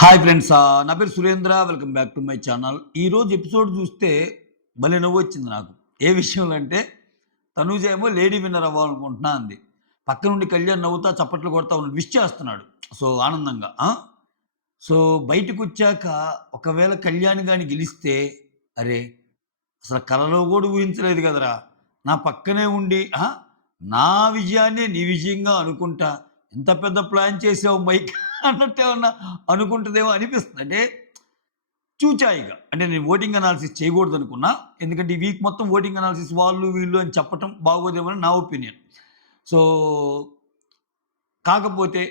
Hi friends, నా పేరు Surendra. Welcome back to my channel. ఈరోజు ఎపిసోడ్ చూస్తే భలే నవ్వొచ్చింది నాకు. ఏ విషయంలో అంటే తనూజ ఏమో లేడీ విన్నర్ అవ్వాలనుకుంటున్నా అంది. పక్క నుండి కళ్యాణ్ నవ్వుతా చప్పట్లు కొడతా ఉన్నాడు. విష్ చేస్తున్నాడు. సో ఆనందంగా. సో బయటకొచ్చాక ఒకవేళ కళ్యాణ్ గాని గెలిస్తే అరే! అసలు కలలో కూడా ఊహించలేదు కదరా! నా పక్కనే ఉండి నా విజయాన్నే నీ విజయంగా అనుకుంటా ఎంత పెద్ద ప్లాన్ చేసావు మైక్ అన్నట్టేమన్నా అనుకుంటదేమో అనిపిస్తుంది. అంటే చూచాయిగా. అంటే నేను ఓటింగ్ అనాలిసిస్ చేయకూడదనుకున్నా. ఎందుకంటే ఈ వీక్ మొత్తం ఓటింగ్ అనాలిసిస్ వాళ్ళు, వీళ్ళు అని చెప్పటం బాగోదేమోనని నా ఒపీనియన్. సో, కాకపోతే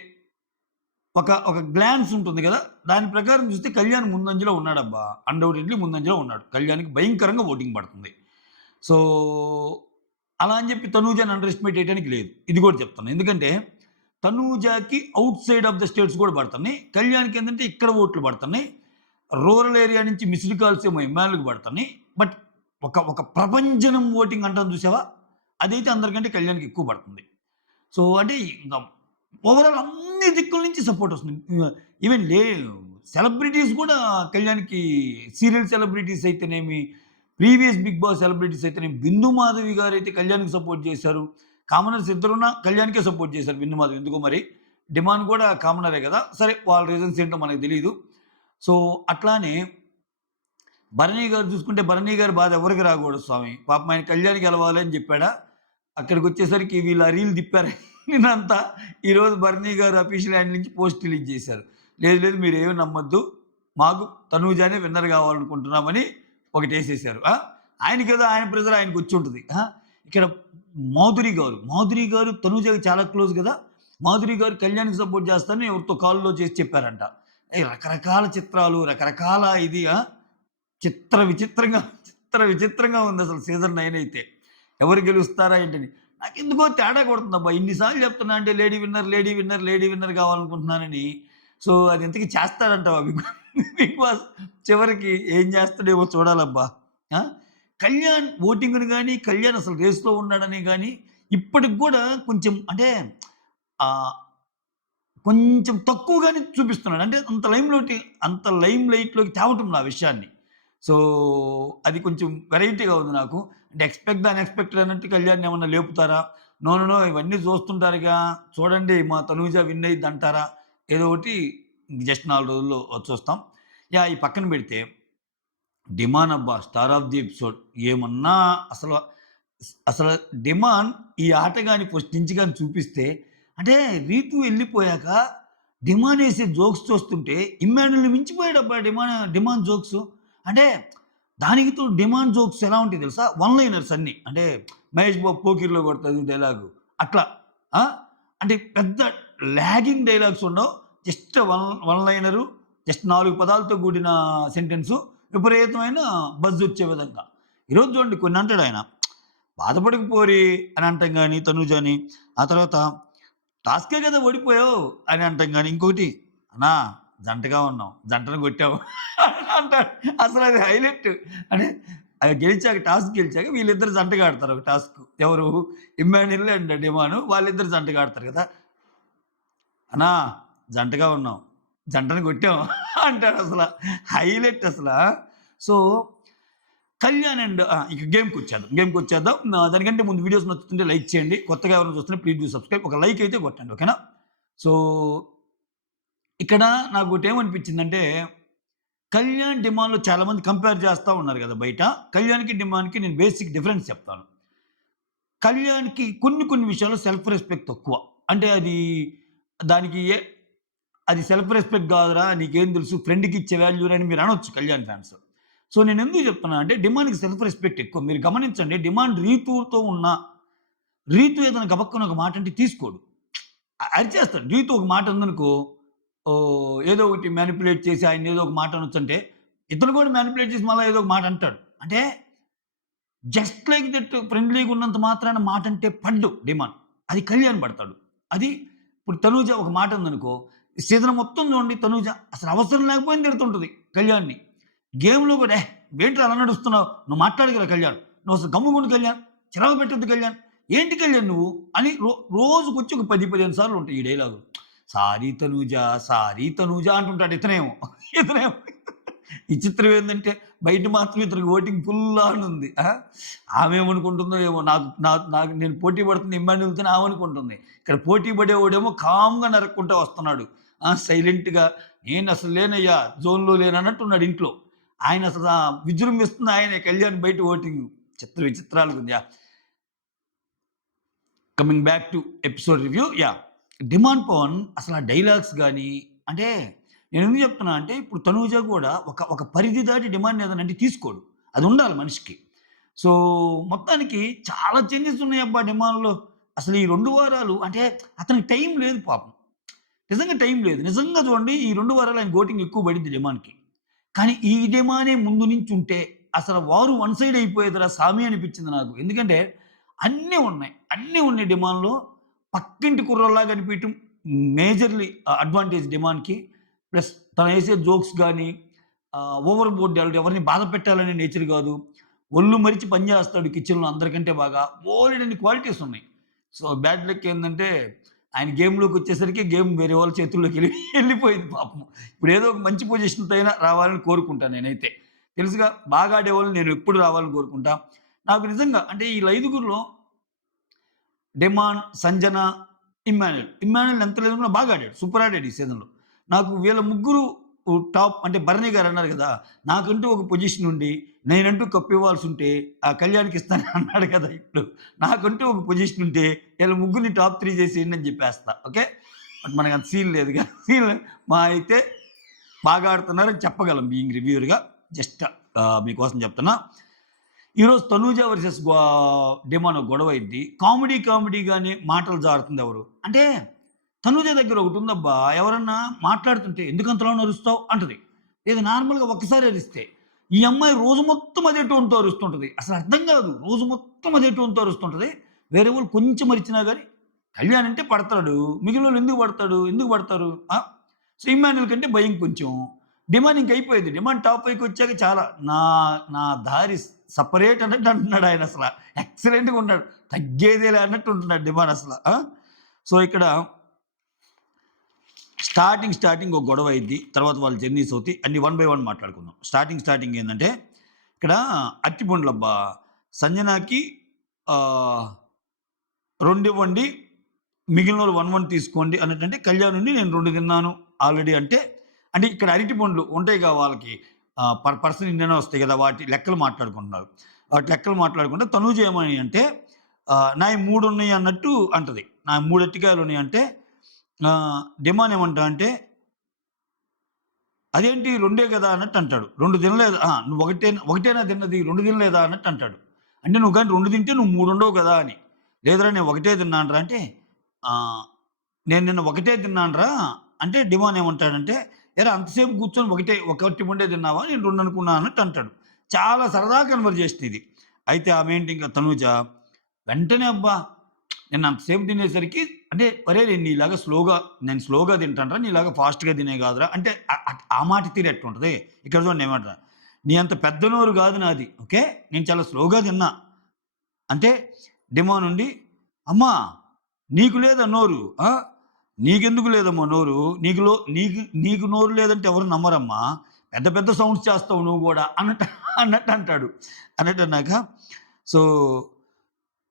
ఒక గ్లాన్స్ ఉంటుంది గదా! దాని ప్రకారం చూస్తే కళ్యాణ్ ముందంజలో ఉన్నాడబ్బా! అన్‌డౌటెడ్‌లీ ముందంజలో ఉన్నాడు. కళ్యాణ్‌కి భయంకరంగా ఓటింగ్ పడుతుంది. సో, అలా అని చెప్పి తనూజని అండర్ ఎస్టిమేట్ చేయడానికి లేదు. ఇది కూడా చెప్తాను. ఎందుకంటే తనూజకి outside of the states కూడా పడుతున్నాయి. కళ్యాణ్‌కి ఏందంటే ఇక్కడ ఓట్లు పడుతున్నాయి. రూరల్ ఏరియా నుంచి మిస్డ్ కాల్స్ ఏమో ఎమ్మెల్యేలకు పడుతున్నాయి. బట్ ఒక ప్రభంజనం ఓటింగ్ అంటాం చూసావా? అదైతే అందరికంటే కళ్యాణ్‌కి ఎక్కువ పడుతుంది. సో, అంటే ఇంక ఓవరాల్ అన్ని దిక్కుల నుంచి సపోర్ట్ వస్తుంది. ఈవెన్ సెలబ్రిటీస్ కూడా కళ్యాణ్‌కి సీరియల్ సెలబ్రిటీస్ అయితేనేమి, ప్రీవియస్ 'బిగ్ బాస్' సెలబ్రిటీస్ అయితేనేమి, బిందు మాధవి గారైతే కళ్యాణ్‌కి సపోర్ట్ చేశారు. కామనర్స్ ఇద్దరున్న కళ్యాణ్‌కే సపోర్ట్ చేశారు బిందు మాధవి. ఎందుకో మరి. డిమాండ్ కూడా కామనరే కదా! సరే వాళ్ళ రీజన్స్ ఏంటో మనకు తెలీదు. సో, అట్లానే భరణి గారు చూసుకుంటే భరణి గారి బాధ ఎవరికి రాకూడదు స్వామి. పాపం ఆయన కళ్యాణ్ గెలవాలి అని చెప్పాడా? అక్కడికొచ్చేసరికి వీళ్ళు ఆ రీల్ తిప్పారు. నిన్నంతా ఈరోజు భరణి గారు అఫీషియల్ హ్యాండిల్ నుంచి పోస్ట్ రిలీజ్ చేశారు. లేదు లేదు మీరేమి నమ్మొద్దు. మాకు తనూజానే విన్నర్ కావాలనుకుంటున్నామని ఒకటేసేశారు. ఆయనకేదో ఆయన ప్రెజర్ ఆయనకొచ్చుంటది. ఇక్కడ మాధురి గారు తనూజకి చాలా క్లోజ్ కదా! మాధురి గారు కళ్యాణ్‌కి సపోర్ట్ చేస్తానని ఎవరితో కాల్‌లో చేసి చెప్పారంట. రకరకాల చిత్రాలు, రకరకాల ఇది చిత్ర విచిత్రంగా ఉందసలు సీజన్ 9 అయితే. ఎవరు గెలుస్తారా ఏంటని. నాకెందుకో తేడా కొడుతుందబ్బా! ఇన్ని సార్లు చెప్తున్నా అంటే లేడీ విన్నర్ కావాలనుకుంటున్నానని. సో, అది ఇంతకీ చేస్తాడంటావా బిగ్ బాస్ చివరికి ఏం చేస్తాడేమో చూడాలబ్బా! ఆ! కళ్యాణ్ ఓటింగ్‌ని గాని, కళ్యాణ్ అసలు రేస్‌లో ఉన్నాడని గాని, ఇప్పటికి గూడా కొంచెం అంటే ఆహ్, కొంచెం తక్కువగానే చూపిస్తున్నాడు. అంటే అంత లైమ్ లైట్‌లోకి తేవటంలా ఆ విషయాన్ని. సో, అది కొంచెం వెరైటీగా ఉంది నాకు. అంటే ఎక్స్‌పెక్ట్ ద అన్‌ఎక్స్‌పెక్టెడ్ అన్నట్టు కళ్యాణ్‌ని ఏమన్నా లేపుతారా? నో ఇవన్నీ చూస్తుంటారుగా. చూడండి మా తనూజ విన్ అయ్యిద్దంటారా? ఏదో ఒకటి జస్ట్ 4 రోజుల్లో చూస్తాం. ఈ పక్కన పెడితే డిమాన్ అబ్బా! Star of the episode. ఏమన్నా అసల అసలు డిమాన్ ఈ ఆట గాని ఫస్ట్ నుంచి గాని చూపిస్తే అంటే రీతు ఎళ్ళిపోయాక డిమాన్ ఏసే జోక్స్ చూస్తుంటే ఇమ్మాన్యుల్‌ని మించిపోయాడబ్బా డిమాన్ జోక్స్. అంటే దానికి తోడు డిమాండ్ జోక్స్ ఎలా ఉంటాయి తెలుసా? వన్ లైనర్స్ అన్నీ. అంటే 'మహేష్ బాబు' 'పోకిరిలో' కొడతది డైలాగు అట్లా. ఆ! అంటే పెద్ద లాగింగ్ డైలాగ్స్ ఉండవు. జస్ట్ వన్ లైనరు, జస్ట్ 4 పదాలతో కూడిన సెంటెన్సు విపరీతమైన బజ్ వచ్చే విధంగా. ఈరోజు చూడండి కొన్ని అంటాడాయన. బాధపడకు పోరి అని అంటాం గాని తనూజని. ఆ తర్వాత టాస్కే కదా ఓడిపోయావు అని అంటాం గాని, ఇంకోటి అన్నా జంటగా ఉన్నాం. జంటను కొట్టావు అంటాడు. అసలది హైలైట్. అంటే అది టాస్క్ గెలిచాక వీళ్ళిద్దరు జంటగా ఆడతారు ఒక టాస్క్. ఎవరు? ఇమ్మాన్యుల్ అండ్ డిమాను వాళ్ళిద్దరు జంటగా ఆడతారు కదా! అన్నా జంటగా ఉన్నాం. జంటను కొట్టాం అంటాడసల. హైలైట్ అసల. సో, కళ్యాణ్ అండ్ ఇక గేమ్‌కొచ్చేద్దాం. దానికంటే ముందు వీడియోస్ నచ్చుతుంటే లైక్ చేయండి. కొత్తగా ఎవరైనా చూస్తుంటే ప్లీజ్ డూ సబ్స్క్రైబ్. ఒక లైక్ అయితే కొట్టండి. ఓకేనా? సో, ఇక్కడ నాకోటేమనిపించిందంటే, కళ్యాణ్, డిమాన్‌లో చాలామంది కంపేర్ చేస్తా ఉన్నారు గదా బయట. కళ్యాణ్‌కి, డిమాన్‌కి నేను బేసిక్ డిఫరెన్స్ చెప్తాను. కళ్యాణ్‌కి కొన్ని విషయాల్లో సెల్ఫ్ రెస్పెక్ట్ తక్కువ. అంటే దానికి అది సెల్ఫ్ రెస్పెక్ట్ గాదురా! నీకేం తెలుసు ఫ్రెండ్‌కి ఇచ్చే వాల్యూరా అని మీరు అనొచ్చు కళ్యాణ్ ఫ్యాన్స్. సో, నేనెందుకు చెప్తున్నా అంటే డిమాండ్‌కి సెల్ఫ్ రెస్పెక్ట్ ఎక్కువ. మీరు గమనించండి డిమాండ్ రీతూతో ఉన్న రీతు ఏదైనా గబక్కన ఒక మాట అంటే తీసుకోడు. అరిచేస్తాడు. రీతు ఒక మాట అందనుకో ఏదో ఒకటి మానిప్యులేట్ చేసి ఆయన్ని ఏదో ఒక మాట అనొచ్చంటే, ఇతను కూడా మానిప్యులేట్ చేసి మళ్ళా ఏదో ఒక మాట అంటాడు. అంటే జస్ట్ లైక్ దట్ ఫ్రెండ్లీగా ఉన్నంత మాత్రాన మాట అంటే పడ్డు డిమాండ్. అది కళ్యాణ్ పడతాడు. అది ఇప్పుడు తనూజ ఒక మాట ఉందనుకో, ఈ సీజన్ మొత్తం చూడండి తనూజ అసలు అవసరం లేకపోయినా తిడుతుంటది కళ్యాణ్‌ని. గేమ్‌లో కూడా ఏంట్రా అలా నడుస్తున్నావు? నువ్వు మాట్లాడగల కళ్యాణ్. నువ్వు అసలు గమ్ముగుండు కళ్యాణ్. చిరాకు పెట్టొద్దు కళ్యాణ్. ఏంటి కళ్యాణ్ నువ్వు? అని రోజుకొచ్చి ఒక 10, 15 సార్లు ఉంటాయి ఈ డైలాగులు. సారీ తనూజ అంటుంటాడు ఇతనేమో. ఇతనేమో విచిత్రం ఏందంటే బయట మాత్రం ఇతనికి ఓటింగ్ ఫుల్ ఆన్ ఉంది. ఆమేమనుకుంటుందో ఏమో నాకు నాకు నాకు నేను పోటీ పడుతుంది ఇమ్మాన్యుల్‌తోని ఆమనుకుంటుంది. ఇక్కడ పోటీ పడేవాడేమో కామ్‌గా నరుక్కుంటా వస్తున్నాడు. సైలెంట్‌గా నేనసలు లేనయ్యా జోన్‌లో లేనన్నట్టున్నాడు ఇంట్లో. ఆయనసల విజృంభిస్తుంది ఆయనే కళ్యాణ్ బయట ఓటింగు. విచిత్రాలుగుంది. Coming back to episode review. Demon Pawan అసలు ఆ డైలాగ్స్ గాని, అంటే నేనెందుకు చెప్తున్నా అంటే ఇప్పుడు 'తనూజ' గూడా ఒక పరిధి దాటి డిమాండ్ ఏదైనా అంటే తీసుకోడు. అది ఉండాలి మనిషికి. సో, మొత్తానికి చాలా చేంజెస్ ఉన్నాయబ్బా డిమాండ్‌లో. అసలు ఈ 2 వారాలు అంటే అతనికి టైం లేదు పాపం. నిజంగా టైం లేదు. నిజంగా చూడండి ఈ 2 వారాలు ఆయనకి ఓటింగ్ ఎక్కువ పడింది డిమాండ్‌కి. కానీ ఈ డిమానే ముందు నుంచుంటే అసలు వారు వన్ సైడ్ అయిపోయేదిరా సామి అనిపించింది నాకు. ఎందుకంటే అన్నీ ఉన్నాయి డిమాండ్‌లో. పక్కింటి కుర్రోల్లాగా అనిపియటం మేజర్‌లీ అడ్వాంటేజ్ డిమాండ్‌కి. ప్లస్ తనేసే జోక్స్ గాని, ఓవర్ బోర్డ్ ఎవరిని బాధ పెట్టాలనే నేచర్ గాదు. ఒళ్ళు మరిచి పని జేస్తాడు కిచెన్‌లో అందరికంటే బాగా. బోలెడన్ని క్వాలిటీస్ ఉన్నాయి. సో, బ్యాడ్ లక్ ఏందంటే ఆయన గేమ్‌లోకొచ్చేసరికి గేమ్ వేరే వాళ్ళ ఎళ్ళిపోయింది పాపం. ఇప్పుడేదో ఒక మంచి పొజిషన్‌తో అయినా రావాలని కోరుకుంటా నేనైతే. తెలుసుగా బాగా ఆడేవాళ్ళని నేను ఎప్పుడు రావాలని కోరుకుంటా. నాకు నిజంగా అంటే ఈళ్ళ ఐదుగురిలో డెమాన్, సంజన, ఇమ్మాన్యుయల్. ఇమ్మాన్యుయల్ ఎంత లేదనుకున్నా బాగా ఆడాడు. సూపర్ ఆడాడు ఈ సీజన్‌లో. నాకు వీళ్ళ ముగ్గురు టాప్ అంటే భరణి గారు అన్నారు కదా! నాకంటూ ఒక పొజిషన్ ఉండి, నేనంటూ కప్ ఇవ్వాల్సుంటే ఆ కళ్యాణ్‌కి ఇస్తాను అన్నాడు కదా! ఇప్పుడు. నాకంటూ ఒక పొజిషన్ ఉంటే వీళ్ళ ముగ్గురిని టాప్ 3 చేసేయండి అని చెప్పేస్తా. ఓకే. బట్ మనకు అంత సీన్ లేదుగా. సీన్ మా అయితే బాగా ఆడుతున్నారని చెప్పగలం బీయింగ్ రివ్యూయర్‌గా. జస్ట్ మీకోసం చెప్తున్నా. ఈరోజు 'తనూజ వర్సెస్' డెమాన్ గొడవైద్ది. కామెడీగానే మాటలు జారుతుంది ఎవరు? అంటే 'తనూజ' దగ్గర ఒకటుందబ్బా! ఎవరన్నా మాట్లాడుతుంటే ఎందుకంతలా అరుస్తావు అంటది. ఇది నార్మల్‌గా ఒక్కసారి అరిస్తే. ఈ అమ్మాయి రోజు మొత్తం అదే టోన్‌తో అరుస్తుంటది. అసలు అర్థం కాదు. రోజు మొత్తం అదే టోన్‌తో అరుస్తుంటది. వేరే వాళ్ళు కొంచెం అరిచినా గాని కళ్యాణ్ అంటే పడతాడు. మిగిలినోళ్ళు ఎందుకు పడతాడు? ఎందుకు పడతారు? సో, ఇమ్మాన్యుయల్ కంటే భయం కొంచెం. డిమాండ్ ఇంక అయిపోయింది. డిమాండ్ టాప్ 5కి వచ్చాక చాలా నా నా దారి సెపరేట్ అన్నట్టు అంటున్నాడు ఆయన అసల. ఎక్సలెంట్‌గా ఉన్నాడు. తగ్గేదేలే అన్నట్టు ఉంటున్నాడు డిమాండ్ అసల. సో, ఇక్కడ స్టార్టింగ్ ఒక గొడవ అయిద్ది. తర్వాత వాళ్ళ జర్నీస్ అవుతాయి. అన్ని వన్ బై వన్ మాట్లాడుకుందాం. స్టార్టింగ్ ఏందంటే ఇక్కడ అరటిపండ్లబ్బా! సంజనాకి ఆహ్, 2 ఇవ్వండి. మిగిలినోళ్ళు 1 తీసుకోండి అన్నట్టంటే కళ్యాణ్ నుండి నేను 2 తిన్నాను ఆల్రెడీ అంటే ఇక్కడ అరటి పండ్లు ఉంటాయిగా వాళ్ళకి పర్సన్ ఇన్ననే వస్తాయి కదా! వాటి లెక్కలు మాట్లాడుకుంటున్నారు. వాటి లెక్కలు మాట్లాడుకుంటే తనూజ ఏమని అంటే నాయి 3 ఉన్నాయి అన్నట్టు అంటది. నాయి 3 అరటికాయలు ఉన్నాయి అంటే డిమాండ్ ఏమంటాడంటే అదేంటి 2 గదా అన్నట్టు అంటాడు. 2 తినలేదా? నువ్వు ఒకటేనా తిన్నది 2 తినలేదా అన్నట్టు అంటాడు. అంటే నువ్వు గాని 2 తింటే నువ్వు 3 ఉండవు గదా అని. లేదురా నేను ఒకటే తిన్నానురా అంటే ఆహ్, నేను నిన్న ఒకటే తిన్నానురా అంటే డిమాన్ ఏమంటాడంటే ఏరా అంతసేపు కూర్చొని ఒక అరటిపండే తిన్నావా? నేను 2 అనుకున్నా అన్నట్టు అంటాడు. చాలా సరదా కన్వర్జేషన్ ఇది. అయితే ఆమేంటి ఇంక తనూజ వెంటనే అబ్బా! నేను అంతసేపు తినేసరికి అంటే "ఒరేయ్! నేను స్లోగా తింటానురా నీలాగా ఫాస్ట్‌గా తినే కాదురా" అంటే ఆ మాట తీరు ఎట్టుంటది? ఇక్కడ చూడండి ఏమంటా "నీ అంత పెద్ద నోరు కాదు నాది. ఓకే. నేను చాలా స్లోగా తిన్నా." అంటే డిమాండ్ నుండి "అమ్మా! నీకు లేదా నోరు? నీకెందుకు లేదమ్మా నోరు? నీకు నోరు లేదంటే ఎవరు నమ్మరమ్మా. పెద్ద పెద్ద సౌండ్స్ చేస్తావు నువ్వు గూడా" అన్నట్టు అంటాడు. అన్నట్టు అన్నాక సో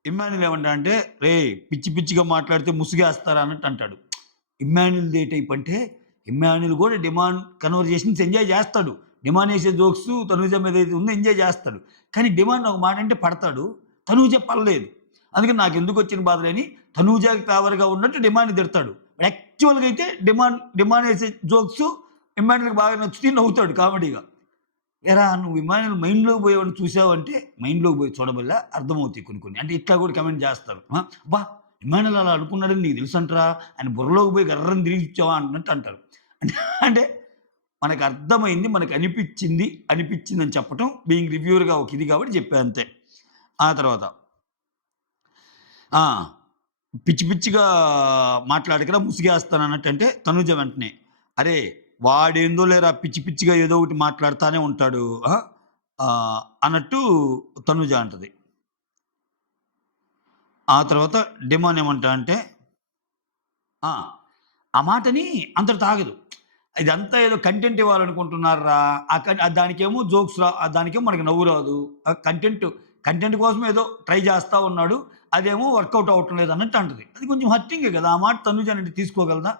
ఇమ్మాన్యుయల్ ఏమంటాడంటే, "రేయ్! పిచ్చిగా మాట్లాడితే ముసుగేస్తారా" అన్నట్టు అంటాడు. ఇమ్మాన్యుయల్‌ది ఏ టైప్ అంటే, ఇమ్మాన్యుయల్ కూడా డిమాండ్ కన్వర్జేషన్స్ ఎంజాయ్ చేస్తాడు. డిమాండ్ ఏసే జోక్స్ తనూజ మీద ఏది ఉందో ఎంజాయ్ చేస్తాడు. కానీ డిమాండ్ ఒక మాట అంటే పడతాడు. తనూజ పడలేదు. అందుకని నాకెందుకొచ్చిన బాధలని తనూజకి ఫేవర్‌గా ఉన్నట్టు డిమాండ్‌ని తిడతాడు. యాక్చువల్‌గా అయితే డిమాండ్ ఏసే జోక్స్ ఇమ్మాన్యుయల్‌కి బాగా నచ్చుతాయి నవ్వుతాడు కామెడీగా. ఏరా నువ్వు విమానాలు మైండ్‌లోకి పోయేవాడిని చూసావంటే, మైండ్‌లోకి పోయి చూడబల్ల అర్థమవుతాయి కొన్ని. అంటే ఇట్లా కూడా కామెంట్ చేస్తారు. అబ్బా! ఇమానుయేల్ అలా అనుకున్నాడని నీకు తెలుసంటరా? ఆయన బుర్రలోకి పోయి గర్రని తిరిగిచ్చావా అన్నట్టు అంటారు. అంటే అంటే మనకు అర్థమైంది, మనకు అనిపించిందని చెప్పటం బీయింగ్ రివ్యూవర్‌గా ఒక ఇది కాబట్టి చెప్పా అంతే. ఆ తర్వాత ఆ! పిచ్చిగా మాట్లాడకురా ముసిగేస్తానన్నట్టంటే తనుజ వెంటనే, "అరే! వాడేందో లేరా పిచ్చిగా ఏదో ఒకటి మాట్లాడుతానే ఉంటాడు." అన్నట్టు తనుజ అంటది. ఆ తర్వాత డిమాన్ ఏమంటాడంటే ఆ! ఆ మాటని అంతటితో ఆగదు. ఇదంతా ఏదో కంటెంట్ ఇవ్వాలనుకుంటున్నార్రా! దానికేమో జోక్స్ దానికేమో మనకి నవ్వు రాదు. కంటెంట్ కోసం ఏదో ట్రై చేస్తా ఉన్నాడు. అదేమో వర్కౌట్ అవ్వటం లేదన్నట్టు అంటది. అది కొంచెం హర్టింగే కదా! ఆ మాట తనుజ అనేది తీసుకోగలదా?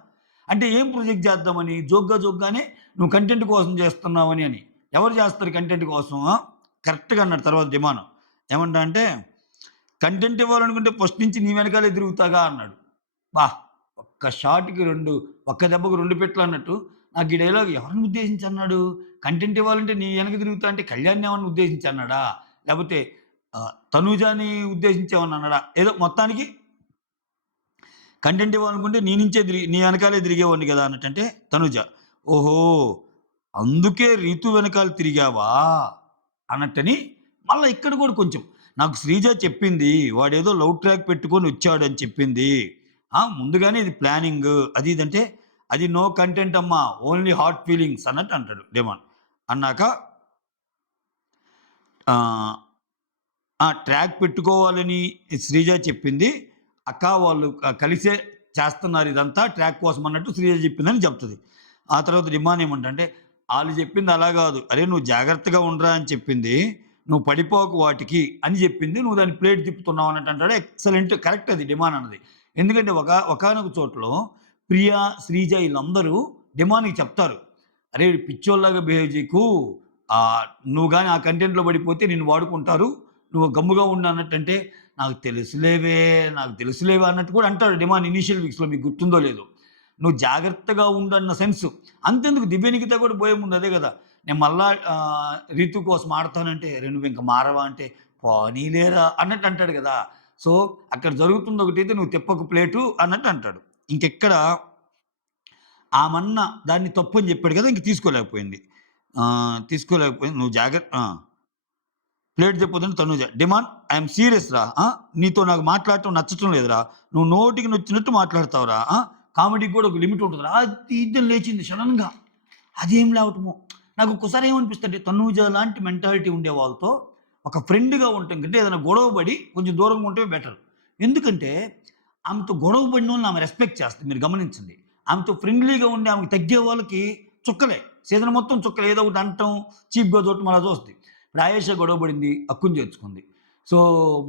అంటే ఏం ప్రొజెక్ట్ చేద్దామని? జోక్‌గానే నువ్వు కంటెంట్ కోసం చేస్తున్నావని అని. ఎవరు చేస్తారు కంటెంట్ కోసం? కరెక్ట్‌గా అన్నాడు తర్వాత డిమాను. ఏమంటా అంటే, "కంటెంట్ ఇవ్వాలనుకుంటే ఫస్ట్ నుంచి నీ వెనకాలే తిరుగుతాగా" అన్నాడు. అబ్బా! ఒక్క షాట్‌కి 2 ఒక్క దెబ్బకు 2 పెట్లు అన్నట్టు నాకు ఈ డైలాగ్ ఎవరిని ఉద్దేశించి అన్నాడు? కంటెంట్ ఇవ్వాలంటే నీ వెనక తిరుగుతా అంటే కళ్యాణ్‌ని ఏమన్నా ఉద్దేశించి అన్నాడా? లేపోతే తనూజని ఉద్దేశించి ఏమన్నా అన్నాడా? ఏదో మొత్తానికి కంటెంట్ ఇవ్వాలనుకుంటే నీ వెనకాలే తిరిగేవాడిని గదా! అన్నట్టంటే తనుజ. ఓహో! అందుకే రీతు వెనకాల తిరిగావా? అన్నట్టని మళ్ళా ఇక్కడ గూడా కొంచెం నాకు శ్రీజ చెప్పింది. వాడేదో లవ్ ట్రాక్ పెట్టుకొని వచ్చాడని చెప్పింది. ముందుగానే ఇది ప్లానింగ్ అది ఇది అంటే, అది నో కంటెంట్ అమ్మా. ఓన్లీ హాట్ ఫీలింగ్స్ అన్నట్టు అంటాడు డెమాన్. అన్నాక ఆహ్, ఆ! ట్రాక్ పెట్టుకోవాలని శ్రీజ చెప్పింది. అక్క వాళ్ళు కలిసే చేస్తున్నారు ఇదంతా ట్రాక్ కోసం అన్నట్టు శ్రీజ చెప్పిందని చెప్తది. ఆ తర్వాత రిమాన్ ఏమంటంటే, ఆళ్ళు చెప్పింది అలా గాదు. అరే! నువ్వు జాగ్రత్తగా ఉండరా అని చెప్పింది. నువ్వు పడిపోకు వాటికి అని చెప్పింది. నువ్వు దాన్ని ప్లేట్ తిప్పుతున్నావు అన్నట్టు అంటాడు. ఎక్సలెంట్ కరెక్ట్ అది డిమాన్ అన్నది. ఎందుకంటే ఒకానొక చోటలో ప్రియ, శ్రీజ ఈళ్ళందరూ డిమాన్‌కి చెప్తారు. అరే! పిచ్చోల్లాగా బిహేవ్ చేయకు. ఆహ్, నువ్వు గాని ఆ కంటెంట్‌లో పడిపోతే నిన్ను వాడుకుంటారు. నువ్వు గమ్ముగా ఉండు అన్నట్టంటే, నాకు తెలుసులేవే అన్నట్టు కూడా అంటాడు డిమాన్ ఇనీషియల్ వీక్స్‌లో మీకు గుర్తుందో లేదో. నువ్వు జాగ్రత్తగా ఉండు అన్న సెన్సు. అంతెందుకు దివ్యనికిత కూడా పోయే ముందు అదే గదా! నేను మళ్ళా రితు కోసం ఆడతానంటే, "అరె! నువ్వింక మారవా" అంటే, పోనీలేరా అన్నట్టు అంటాడు గదా! సో, అక్కడ జరుగుతుంది ఒకటైతే నువ్వు తిప్పకు ప్లేటు అన్నట్టు అంటాడు. ఇంకెక్కడ ఆమన్న దాన్ని తప్పని జెప్పాడు గదా! ఇంక తీసుకోలేకపోయింది. తీసుకోలేకపోయింది. నువ్వు ప్లేట్ తిప్పొద్దని తనూజ. డిమాండ్ ఐయామ్ సీరియస్ రా! నీతో నాకు మాట్లాడటం నచ్చటం లేదురా! నువ్వు నోటికి నొచ్చినట్టు మాట్లాడతావురా! కామెడీకి కూడా ఒక లిమిట్ ఉంటదిరా! అది ఇద్దని లేచింది సడెన్‌గా. అదేం లేవటమో! నాకు ఒక్కోసారి ఏమనిపిస్తదంటే తనూజ లాంటి మెంటాలిటీ ఉండే వాళ్ళతో ఒక ఫ్రెండ్‌గా ఉండటం కంటే ఏదైనా గొడవ పడి కొంచెం దూరంగా ఉంటే బెటర్. ఎందుకంటే ఆమెతో గొడవ పడినోళ్ళని ఆమె రెస్పెక్ట్ చేస్తది. మీరు గమనించండి. ఆమెతో ఫ్రెండ్లీగా ఉండి ఆమెకు తగ్గే వాళ్ళకి చుక్కలే. సీజన్ మొత్తం చుక్కలే. ఏదో ఒకటి అనటం, చీప్‌గా చూడటం అలా చూస్తది. ఇప్పుడు ఆయేషా గొడవ పడింది. అక్కుని చేర్చుకుంది. సో,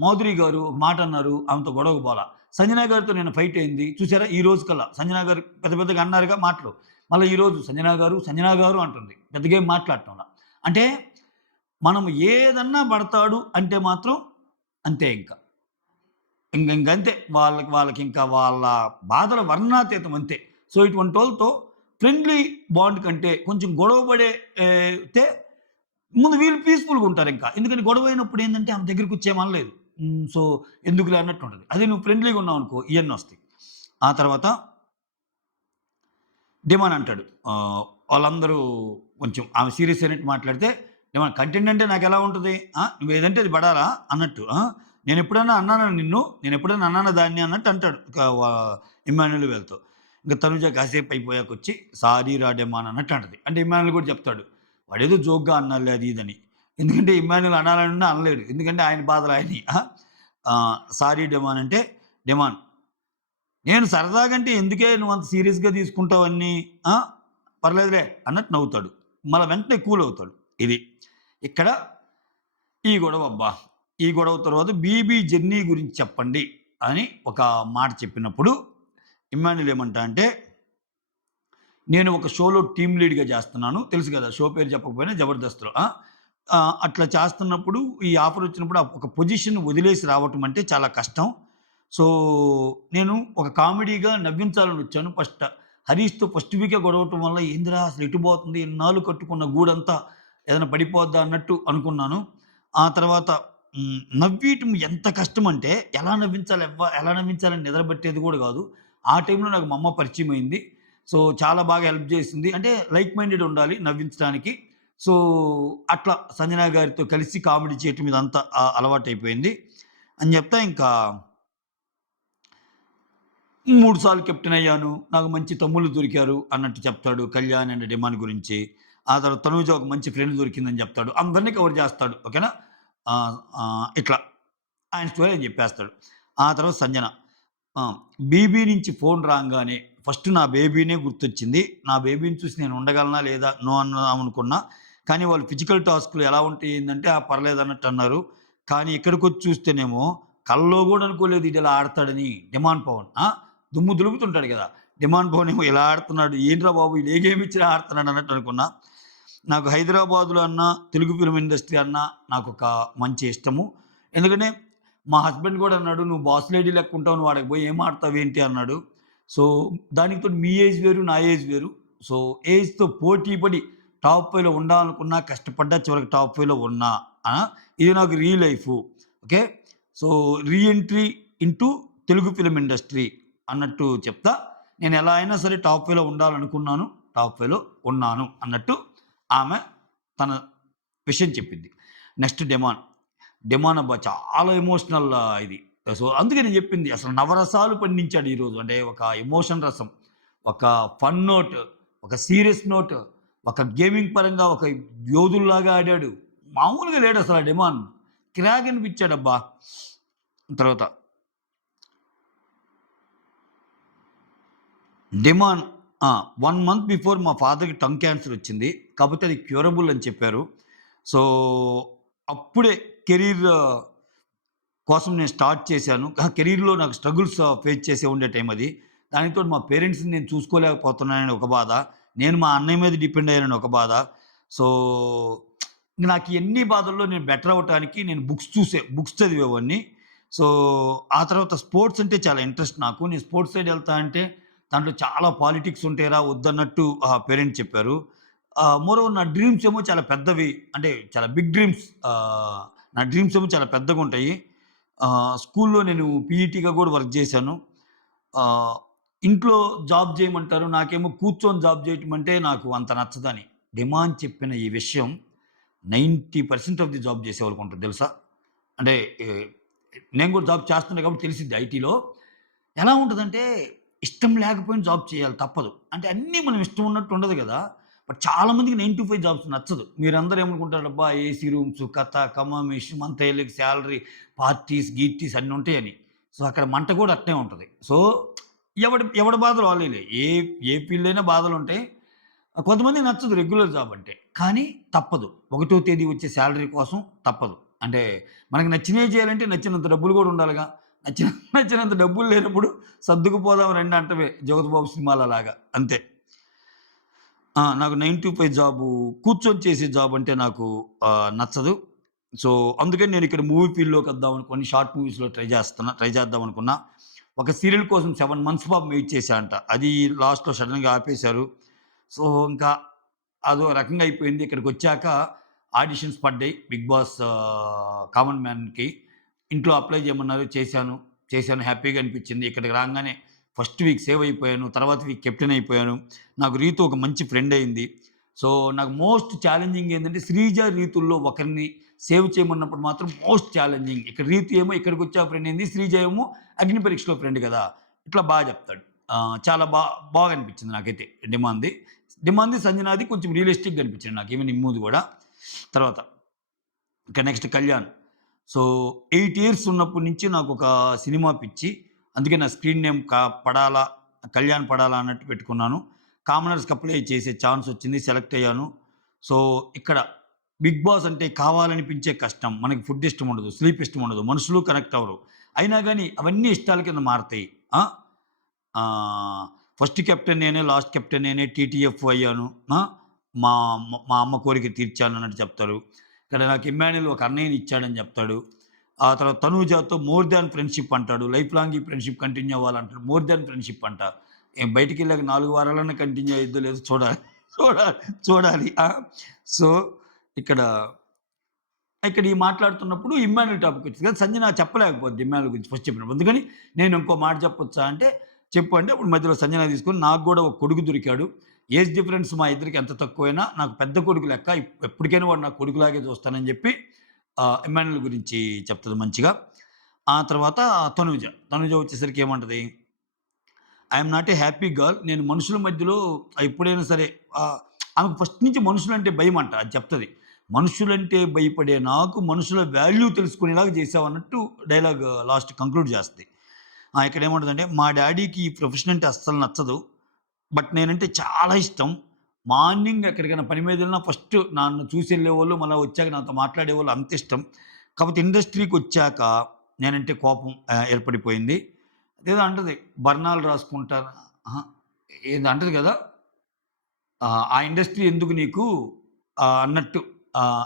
మాధురి గారు ఒక మాట అన్నారు. ఆమెతో గొడవకు పోలా. సంజన గారితో నిన్న ఫైట్ అయింది. చూసారా ఈ రోజు కల్లా సంజన గారు పెద్ద పెద్దగా అన్నారుగా మాటలు. మళ్ళా ఈరోజు సంజన గారు అంటుంది. పెద్దగా ఏం మాట్లాడటంలా. అంటే మనం ఏదన్నా పడతాడు అంటే మాత్రం అంతే ఇంక. ఇంకంతే. వాళ్ళకింకా వాళ్ళ బాధల వర్ణనాతీతం అంతే. సో, ఇటువంటోళ్ళతో ఫ్రెండ్లీ బాండ్ కంటే కొంచెం గొడవ పడే తే ముందు వీళ్ళు పీస్‌ఫుల్‌గా ఉంటారింక. ఎందుకంటే గొడవయినప్పుడు ఏందంటే ఆమె దగ్గరికొచ్చేమనలేదు. సో, ఎందుకులే అన్నట్టుంటది. అదే నువ్వు ఫ్రెండ్లీగా ఉన్నావనుకో ఇయన్నొస్తాయి. ఆ తర్వాత డిమాన్ అంటాడు. వాళ్ళందరూ కొంచెం ఆమె సీరియస్ అయినట్టు మాట్లాడితే, డిమాన్ కంటెంట్ అంటే నాకెలా ఉంటది? నువ్వేదంటే అది పడాలా అన్నట్టు. నేనెప్పుడైనా అన్నానా నిన్ను? నేనెప్పుడైనా అన్నానా దాన్ని అన్నట్టు అంటాడు. ఇమ్మాన్యుల్ వీళ్ళతో. ఇంక తనుజ కాసేపు అయిపోయాకొచ్చి సారీ రా డిమాన్ అన్నట్టు అంటది. అంటే ఇమ్మాన్యుల్ కూడా చెప్తాడు. వాడేదో జోక్‌గా అన్నాడులే అది ఇదని. ఎందుకంటే ఇమ్మాన్యుల్ అనాలనున్నా అనలేడు. ఎందుకంటే ఆయన బాధలు ఆయనయి. సారీ డిమాన్ అంటే, డిమాన్ నేను సరదాగంటే ఎందుకే నువ్వంత సీరియస్‌గా తీసుకుంటావు అన్నీ? ఆ! పర్లేదులే అన్నట్టు నవ్వుతాడు. మళ్ళా వెంటనే కూల్ అవుతాడు. ఇది. ఇక్కడ ఈ గొడవ అబ్బా! ఈ గొడవ తర్వాత 'బీబీ జర్నీ' గురించి చెప్పండి అని ఒక మాట చెప్పినప్పుడు ఇమ్మాన్యుల్ ఏమంటా అంటే, నేను ఒక షోలో టీమ్ లీడ్‌గా చేస్తున్నాను. తెలుసు కదా! షో పేరు చెప్పకపోయినా 'జబర్దస్త్‌లో' అట్లా చేస్తున్నప్పుడు ఈ ఆఫర్ వచ్చినప్పుడు ఒక పొజిషన్ వదిలేసి రావటం అంటే చాలా కష్టం. సో, నేను ఒక కామెడీగా నవ్వించాలని వచ్చాను. హరీష్‌తో ఫస్ట్ వీకే గొడవటం వల్ల ఏందిరా అసలు ఎటు పోతుంది? ఇన్నాళ్ళు కట్టుకున్న గూడంతా ఏదైనా పడిపోద్దా అన్నట్టు అనుకున్నాను. ఆ తర్వాత నవ్వీయటం ఎంత కష్టమంటే ఎలా నవ్వించాలని నిద్రపట్టేది కూడా కాదు. ఆ టైంలో నాకు మా అమ్మ పరిచయమైంది. సో, చాలా బాగా హెల్ప్ చేసింది. అంటే లైక్ మైండెడ్ ఉండాలి నవ్వించడానికి. సో, అట్లా సంజన గారితో కలిసి కామెడీ చేయటం ఇదంతా అలవాటయిపోయింది. అని చెప్తా ఇంకా 3 సార్లు కెప్టెన్ అయ్యాను. నాకు మంచి తమ్ముళ్ళు దొరికారు అన్నట్టు చెప్తాడు. కళ్యాణ్ అండ్ డిమాండ్ గురించి. ఆ తర్వాత తనూజ ఒక మంచి ఫ్రెండ్ దొరికిందని చెప్తాడు. అందరిని కవర్ చేస్తాడు. ఓకేనా? ఇట్లా ఆయన స్టోరీ ఆయన చెప్పేస్తాడు. ఆ తర్వాత సంజన. ఆ! బీబీ నుంచి ఫోన్ రాంగానే ఫస్ట్ నా బేబీనే గుర్తొచ్చింది. నా బేబీని చూసి నేను ఉండగలనా లేదా? నో అనుకున్నా. కానీ వాళ్ళు ఫిజికల్ టాస్క్‌లు ఎలా ఉంటాయి ఏందంటే, పర్లేదన్నట్టు అన్నారు. కానీ ఇక్కడికొచ్చి చూస్తేనేమో కల్లో గూడా అనుకోలేదు ఈడిలా ఆడతాడని. డిమాండ్ పవన్. దుమ్ము దులుపుతుంటాడు గదా! డిమాండ్ పవన్ ఏమో ఇలా ఆడుతున్నాడు. ఏంట్రా బాబు! ఈడు ఏ గేమ్ ఇచ్చినా ఆడుతున్నాడు అన్నట్టు అనుకున్నా. నాకు హైదరాబాద్‌లో అన్నా, తెలుగు ఫిల్మ్ ఇండస్ట్రీ అన్నా నాకొక మంచి ఇష్టము. ఎందుకంటే మా హస్బెండ్ గూడా అన్నాడు, "నువ్వు బాస్ లేడీ లెక్క ఉంటావు. నువ్వు ఆడకి పోయి ఏం ఆడతావేంటి?" అన్నాడు. సో, దానికి తోడు మీ ఏజ్ వేరు, నా ఏజ్ వేరు. సో, ఏజ్‌తో పోటీ పడి టాప్ 5లో ఉండాలనుకున్నా, కష్టపడ్డా చివరికి టాప్ 5లో ఉన్నా. ఆ! ఇది నాకు real life. Okay. So, re entry into Telugu film industry అన్నట్టు చెప్తా. నేను ఎలా అయినా సరే టాప్ 5లో ఉండాలనుకున్నాను. టాప్ 5లో ఉన్నాను అన్నట్టు ఆమె తన విషయం చెప్పింది. Next demon. డెమాన్ అబ్బా! చాలా ఎమోషనల్ ఇది. సో, అందుకే నేను చెప్పింది అసలు నవరసాలు పండించాడు ఈరోజు. అంటే ఒక ఎమోషన్ రసం, ఒక ఫన్ నోట్, ఒక సీరియస్ నోట్, ఒక గేమింగ్ పరంగా ఒక యోధుల్లాగా ఆడాడు. మామూలుగా లేడసల డెమాన్. కిరాక్ అనిపించాడబ్బా! తర్వాత డెమాన్ 1 మంత్ బిఫోర్ మా ఫాదర్‌కి టంగ్ క్యాన్సర్ వచ్చింది. కాపోతే అది క్యూరబుల్ అని చెప్పారు. సో, అప్పుడే కెరీర్ కోసం నేను స్టార్ట్ చేశాను. కెరీర్‌లో నాకు స్ట్రగుల్స్ ఫేస్ చేసే ఉండే టైం అది. దానికి తోడు మా పేరెంట్స్‌ని నేను చూసుకోలేకపోతున్నానని ఒక బాధ. నేను మా అన్నయ్య మీద డిపెండ్ అయ్యానని ఒక బాధ. సో, నాకు ఎన్ని బాధల్లో నేను బెటర్ అవ్వటానికి నేను బుక్స్ చదివేవాడిని. సో, ఆ తర్వాత స్పోర్ట్స్ అంటే చాలా ఇంట్రెస్ట్ నాకు. నేను స్పోర్ట్స్ సైడ్ ఎళ్తా అంటే దాంట్లో చాలా పాలిటిక్స్ ఉంటాయిరా వద్దన్నట్టు పేరెంట్స్ చెప్పారు. మోరోవర్ నా డ్రీమ్స్ ఏమో చాలా పెద్దవి. అంటే చాలా బిగ్ డ్రీమ్స్. నా డ్రీమ్స్ ఏమో చాలా పెద్దగుంటాయి. స్కూల్‌లో నేను పీఈటీగా గూడా వర్క్ జేశాను. ఆహ్, ఇంట్లో జాబ్ జేయమంటారు. నాకేమో కూర్చొని జాబ్ జేయటం అంటే నాకు అంత నచ్చదని. డిమాండ్ చెప్పిన ఈ విషయం 90% ఆఫ్ ది జాబ్ జేసేవాళ్ళకుంటది తెలుసా? అంటే ఎ నేను గూడా జాబ్ చేస్తున్నా కాబట్టి తెలిసిద్ది ఐటీలో. ఎలా ఉంటదంటే ఇష్టం లేకపోయినా జాబ్ చేయాలి తప్పదు. అంటే అన్నీ మనం ఇష్టం ఉన్నట్టు ఉండదు గదా! బట్ చాలా మందికి 9-5 జాబ్స్ నచ్చదు. మీరందరూ ఏమనుకుంటారు అబ్బా! ఏసీ రూమ్స్, కథ, కమామిష్, మంత్ సాలరీ, గీర్టీస్ అన్నీ ఉంటాయని. సో, అక్కడ మంట గూడా అట్నే ఉంటది. సో, ఎవడి బాధలు వాళ్ళయిలే. ఏ ఫీల్డ్ అయినా బాధలుంటాయి. కొంతమందికి నచ్చదు రెగ్యులర్ జాబ్ అంటే. కానీ తప్పదు. ఒకటో తేదీ వచ్చే సాలరీ కోసం తప్పదు. అంటే మనకు నచ్చినయి చేయాలంటే నచ్చినంత డబ్బులు గూడా ఉండాలిగా. నచ్చిన నచ్చినంత డబ్బులు లేనప్పుడు సర్దుకుపోదాం రండి అంటమే 'జగపతి బాబు' సినిమాలలాగా అంతే. నాకు 9-5 జాబు కూర్చొని చేసే జాబ్ అంటే నాకు నచ్చదు. సో, అందుకని నేనిక్కడ మూవీ ఫీల్డ్‌లోకొద్దాం అనుకోని షార్ట్ మూవీస్‌లో ట్రై చేద్దాం అనుకున్నా. ఒక సీరియల్ కోసం 7 మంత్స్ పాపం వెయిట్ చేశా అంట. అది లాస్ట్‌లో సడెన్‌గా ఆపేశారు. సో, ఇంకా అదో రకంగా అయిపోయింది. ఇక్కడికొచ్చాక ఆడిషన్స్ పడ్డాయి. 'బిగ్ బాస్' కామన్ మ్యాన్‌కి. ఇంట్లో అప్లై చేయమన్నారు. చేశాను. హ్యాపీగా అనిపించింది. ఇక్కడికి రాంగానే ఫస్ట్ వీక్ సేవ్ అయిపోయాను. తర్వాత వీక్ కెప్టెన్ అయిపోయాను. నాకు రీతు ఒక మంచి ఫ్రెండ్ అయింది. సో, నాకు మోస్ట్ ఛాలెంజింగ్ ఏందంటే శ్రీజ, రీతుల్లో ఒకరిని సేవ్ చేయమన్నప్పుడు మాత్రం మోస్ట్ ఛాలెంజింగ్. ఇక్కడ రీతు ఏమో ఇక్కడికొచ్చా ఫ్రెండ్ అయింది. శ్రీజ ఏమో అగ్ని పరీక్షలో ఫ్రెండ్ కదా! ఇట్లా చెప్తాడు. చాలా బాగా అనిపించింది నాకైతే డిమాండ్‌ది, సంజనాది కొంచెం రియలిస్టిక్‌గా అనిపించింది నాకు. ఈవెన్ ఇమ్ముది గూడా. తర్వాత ఇక నెక్స్ట్ 'కళ్యాణ్.' సో, 8 ఇయర్స్ ఉన్నప్పటి నుంచి నాకొక సినిమా పిచ్చి. అందుకే నా స్క్రీన్ నేమ్ పడాలా, 'కళ్యాణ్' పడాలా అన్నట్టు పెట్టుకున్నాను. కామనర్స్‌కి అప్లై చేసే ఛాన్స్ వచ్చింది. సెలెక్ట్ అయ్యాను. సో, ఇక్కడ 'బిగ్ బాస్' అంటే కావాలనిపించే కష్టం. మనకి ఫుడ్ ఇష్టం ఉండదు. స్లీప్ ఇష్టం ఉండదు. మనుషులు కనెక్ట్ అవ్వరు. అయినా గాని అవన్నీ ఇష్టాల కింద మారతాయి. ఆ! ఫస్ట్ కెప్టెన్ నేనే, లాస్ట్ కెప్టెన్ నేనే, టీటీఎఫ్ అయ్యాను. ఆ! మా మా అమ్మ కోరిక తీర్చాను అన్నట్టు చెప్తారు. ఇక్కడ నాకు ఇమ్మాన్యుల్ ఒక అన్నయ్యని ఇచ్చాడని చెప్తాడు. ఆ తర్వాత తనూజాతో మోర్ దాన్ ఫ్రెండ్‌షిప్ అంటాడు. లైఫ్ లాంగ్ ఈ ఫ్రెండ్‌షిప్ కంటిన్యూ అవ్వాలంటాడు. మోర్ దాన్ ఫ్రెండ్‌షిప్ అంట. బయటికెళ్ళాక 4 వారాలన్నా కంటిన్యూ అయ్యిద్దో లేదో చూడాలి. చూడాలి. చూడాలి. సో, ఇక్కడ ఇక్కడ ఈ మాట్లాడుతున్నప్పుడు ఇమ్మాన్యుల్ టాపిక్ వచ్చింది కదా! సంజన చెప్పలేకపోద్ది ఇమ్మాన్యుల్ గురించి ఫస్ట్ చెప్పినప్పుడు. అందుకని నేను ఇంకో మాట చెప్పొచ్చా అంటే, చెప్పు అంటే అప్పుడు మధ్యలో సంజన తీసుకొని నాకు గూడా ఒక కొడుకు దొరికాడు. ఏజ్ డిఫరెన్స్ మా ఇద్దరికి ఎంత తక్కువైనా నాకు పెద్ద కొడుకు లెక్క. ఎప్పటికైనా వాడు నా కొడుకులాగే చూస్తానని చెప్పి ఇమ్మాన్యుల్ గురించి చెప్తది మంచిగా. ఆ తర్వాత తనూజ. తనూజ వచ్చేసరికి ఏమంటది? I am not a happy girl. నేను మనుషుల మధ్యలో ఎప్పుడైనా సరే ఆమెకు ఫస్ట్ నుంచి మనుషులంటే భయమంట. అది చెప్తది. మనుషులంటే భయపడే నాకు మనుషుల వాల్యూ తెలుసుకునేలాగా చేశావన్నట్టు డైలాగ్ లాస్ట్ కంక్లూడ్ చేస్తది. ఇక్కడ ఏముంటదంటే, మా డ్యాడీకి ఈ ప్రొఫెషన్ అంటే అస్సలు నచ్చదు. బట్ నేనంటే చాలా ఇష్టం. మార్నింగ్ ఎక్కడికైనా పని మీద వెళ్ళినా ఫస్ట్ నన్ను చూసి ఎళ్ళేవోళ్ళు, మళ్ళా వచ్చాక నాతో మాట్లాడేవాళ్ళు అంత ఇష్టం. కాపోతే ఇండస్ట్రీకొచ్చాక నేనంటే కోపం ఏర్పడిపోయింది. అదేదో అంటది బర్ణాలు రాసుకుంటారు. అహా! ఏదో అంటది గదా! ఆ ఇండస్ట్రీ ఎందుకు నీకు అన్నట్టు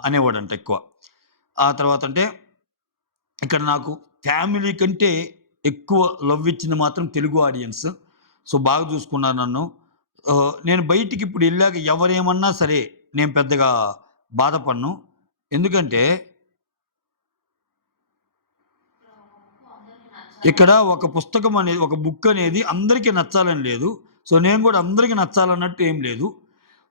అనేవాడంట ఎక్కువ. ఆ తర్వాతంటే ఇక్కడ నాకు ఫ్యామిలీ కంటే ఎక్కువ లవ్ ఇచ్చింది మాత్రం తెలుగు ఆడియన్స్. సో, బాగా చూసుకున్నారు నన్ను. నేను బయటికిప్పుడు ఎళ్ళాక ఎవరేమన్నా సరే నేను పెద్దగా బాధపడను. ఎందుకంటే ఇక్కడ ఒక పుస్తకం అనేది, ఒక బుక్ అనేది అందరికీ నచ్చాలని లేదు. సో, నేను గూడా అందరికి నచ్చాలన్నట్టు ఏం లేదు.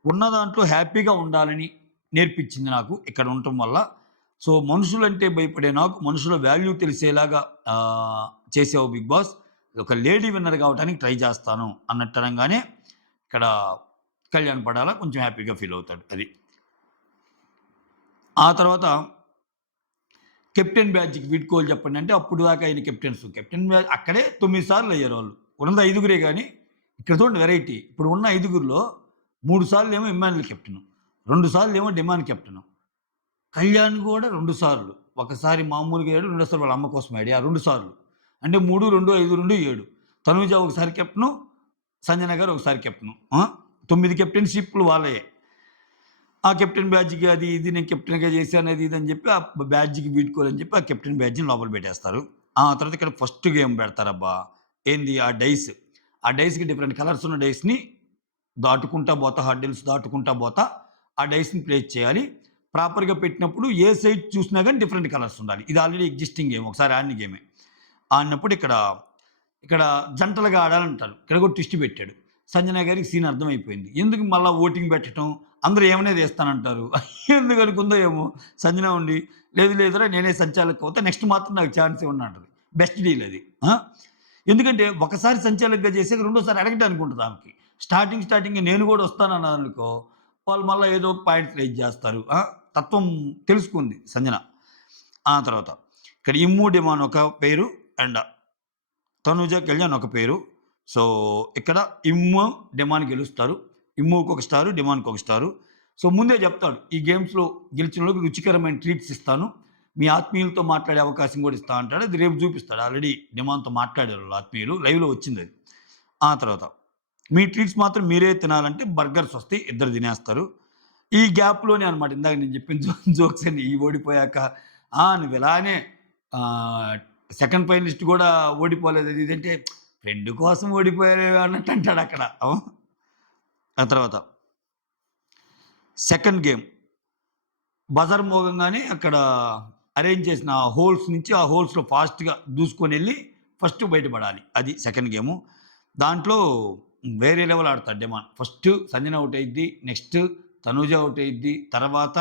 ఉన్న దాంట్లో హ్యాపీగా ఉండాలని నేర్పించింది నాకు ఇక్కడ ఉండటం వల్ల. సో, మనుషులంటే భయపడే నాకు మనుషుల వాల్యూ తెలిసేలాగా చేసావు బిగ్ బాస్. ఒక లేడీ విన్నర్ కావడానికి ట్రై చేస్తాను అన్నట్టు అనంగానే ఇక్కడ కళ్యాణ్ పడాల కొంచెం హ్యాపీగా ఫీల్ అవుతాడు. అది. ఆ తర్వాత కెప్టెన్ బ్యాడ్జ్‌కి వీడ్కోలు చెప్పండి అంటే అప్పుడు దాకా ఆయన కెప్టెన్స్. కెప్టెన్ బ్యాడ్జ్ అక్కడే 9 సార్లు అయ్యారు వాళ్ళు. ఉన్నది ఐదుగురే గానీ ఇక్కడ చూడండి వెరైటీ. ఇప్పుడు ఉన్న ఐదుగురిలో 3 సార్లేమో ఇమ్మాన్యుల్ కెప్టెను. 2 సార్లేమో డిమాన్ కెప్టెను. కళ్యాణ్ గూడా 2 సార్లు. ఒకసారి మామూలుగా ఆడాడు. రెండోసారి వాళ్ళ అమ్మ కోసం ఆడి. 2 సార్లు. అంటే 3, 2, 5, 2, 7. తనూజ ఒకసారి కెప్టెను. సంజన గారు ఒకసారి కెప్టెను. 9 కెప్టెన్‌షిప్‌లు వాళ్ళయే. ఆ కెప్టెన్ బ్యాడ్జ్‌కి అది ఇది నేను కెప్టెన్‌గా చేశాను అది ఇది అని చెప్పి ఆ బ్యాడ్జ్‌కి వీడ్కోలని చెప్పి ఆ కెప్టెన్ బ్యాడ్జ్‌ని లోపల పెట్టేస్తారు. ఆ తర్వాత ఇక్కడ ఫస్ట్ గేమ్ పెడతారబ్బా! ఏంది ఆ డైస్. ఆ డైస్‌కి డిఫరెంట్ కలర్స్ ఉన్న డైస్‌ని దాటుకుంటా పోతా హర్డిల్స్ దాటుకుంటా పోతా ఆ డైస్‌ని ప్లేస్ చేయాలి. ప్రాపర్‌గా పెట్టినప్పుడు ఏ సైడ్ చూసినా గాని డిఫరెంట్ కలర్స్ ఉండాలి. ఇది ఆల్రెడీ ఎగ్జిస్టింగ్ గేమ్. ఒకసారి ఆడిన గేమే. ఆడినప్పుడు ఇక్కడ జంటలుగా ఆడాలంటారు. ఇక్కడ కూడా ట్విస్ట్ పెట్టాడు. సంజన గారికి సీన్ అర్థమైపోయింది. ఎందుకు మళ్ళా ఓటింగ్ పెట్టటం? అందరూ ఏమనేది ఏస్తానంటారు. ఎందుకు అనుకుందో ఏమో! సంజన ఉండి లేదు లేదురా నేనే సంచాలక్ అవుతా. నెక్స్ట్ మాత్రం నాకు ఛాన్స్ ఇవ్వండి అంటది. బెస్ట్ డీల్ అది. ఎందుకంటే ఒకసారి సంచాలకుగా చేసాక రెండోసారి అడగటానికి ఉంటది ఆమెకి. స్టార్టింగ్ నేను కూడా వస్తానన్నాననుకో, వాళ్ళు మళ్ళా ఏదో ఒక పాయింట్స్ రైజ్ చేస్తారు. తత్వం తెలుసుకుంది సంజన. ఆ తర్వాత ఇక్కడ ఇమ్ము, డిమాన్ ఒక పేరు అండ్ తనుజ, కళ్యాణ్ ఒక పేరు. సో, ఇక్కడ ఇమ్ము, డిమాన్ గెలుస్తారు. ఇమ్ముకి ఒక స్టారు, డిమాన్‌కి ఒక స్టారు. సో, ముందే చెప్తాడు. ఈ గేమ్స్‌లో గెలిచినోళ్ళకి రుచికరమైన ట్రీట్స్ ఇస్తాను. మీ ఆత్మీయులతో మాట్లాడే అవకాశం కూడా ఇస్తా అంటాడు. అది రేపు చూపిస్తాడు. ఆల్రెడీ డిమాన్‌తో మాట్లాడారు వాళ్ళ ఆత్మీయులు. లైవ్‌లో వచ్చిందది. ఆ తర్వాత మీ ట్రీట్స్ మాత్రం మీరే తినాలంటే బర్గర్స్ వస్తాయి. ఇద్దరు తినేస్తారు. ఈ గ్యాప్‌లోనే అనమాట ఇందాక నేను చెప్పిన జోక్స్ అన్ని ఈ ఓడిపోయాక నువ్వు ఇలానే ఆహ్, సెకండ్ ఫైనలిస్ట్ కూడా ఓడిపోలేదు అది ఇది అంటే ఫ్రెండ్ కోసం ఓడిపోయారు అన్నట్టు అంటాడక్కడ. ఆ తర్వాత సెకండ్ గేమ్ బజర్ మోగంగానే అక్కడ అరేంజ్ చేసిన హోల్స్ నుంచి ఆ హోల్స్‌లో ఫాస్ట్‌గా దూసుకొనెళ్ళి ఫస్ట్ బయటపడాలి. అది సెకండ్ గేము. దాంట్లో వేరే లెవెల్ ఆడతాడు డిమాన్. ఫస్ట్ సంజన ఔట్ అయిద్ది. నెక్స్ట్ తనూజ ఔట్ అయిద్ది. తర్వాత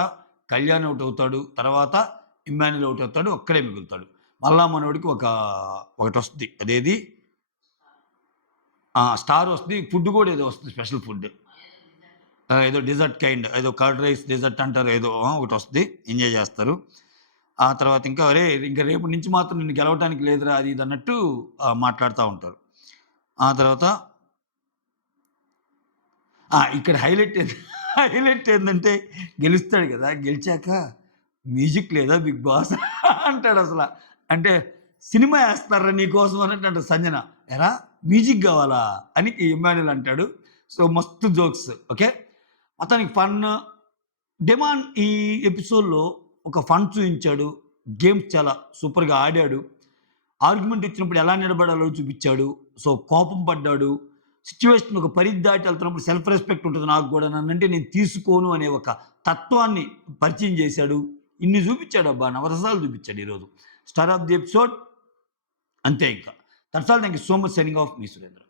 కళ్యాణ్ ఔట్ అవుతాడు. తర్వాత ఇమ్మాన్యుల్ ఔట్ అవుతాడు. ఒక్కడే మిగులుతాడు. మళ్ళా మనోడికి ఒకటొస్తది. అదేది స్టార్ వస్తది. ఫుడ్ కూడా ఏదో వస్తది స్పెషల్ ఫుడ్. ఏదో డెజర్ట్ కైండ్ ఏదో కర్డ్ రైస్ డెజర్ట్ అంటారు ఏదో ఒకటొస్తది. ఎంజాయ్ చేస్తారు. ఆ తర్వాత ఇంకా ఇంక రేపటి నుంచి మాత్రం నిన్ను గెలవటానికి లేదురా అది ఇది అన్నట్టు మాట్లాడుతా ఉంటారు. ఆ తర్వాత ఇక్కడ హైలైట్ ఏందంటే గెలుస్తాడు గదా! గెలిచాక మ్యూజిక్ లేదా బిగ్ బాస్ అంటాడసల. అంటే సినిమా ఏస్తార్రా నీకోసం అన్నట్టు అంటది సంజన. ఏరా మ్యూజిక్ గావాలా? అని ఇమ్మాన్యుల్ అంటాడు. సో, మస్తు జోక్స్. ఓకే. మొత్తానికి ఫన్. డిమాన్ ఈ ఎపిసోడ్‌లో ఒక ఫన్ చూయించాడు. గేమ్స్ చాలా సూపర్‌గా ఆడాడు. ఆర్గ్యుమెంట్ ఇచ్చినప్పుడు ఎలా నిలబడాలో చూపిచ్చాడు. సో, కోపం పడ్డాడు. సిట్యుయేషన్ ఒక పరిధి దాటి ఎళ్తున్నప్పుడు సెల్ఫ్ రెస్పెక్ట్ ఉంటది నాకు గూడా. నన్నంటే నేను తీసుకోను అనే ఒక తత్వాన్ని పరిచయం చేశాడు. ఇన్ని చూపిచ్చాడబ్బా! నవరసాలు చూపిచ్చాడు ఈరోజు. స్టార్ ఆఫ్ ది ఎపిసోడ్ అంతే ఇంక. That's all. Thank you so much. Signing off me Surendra.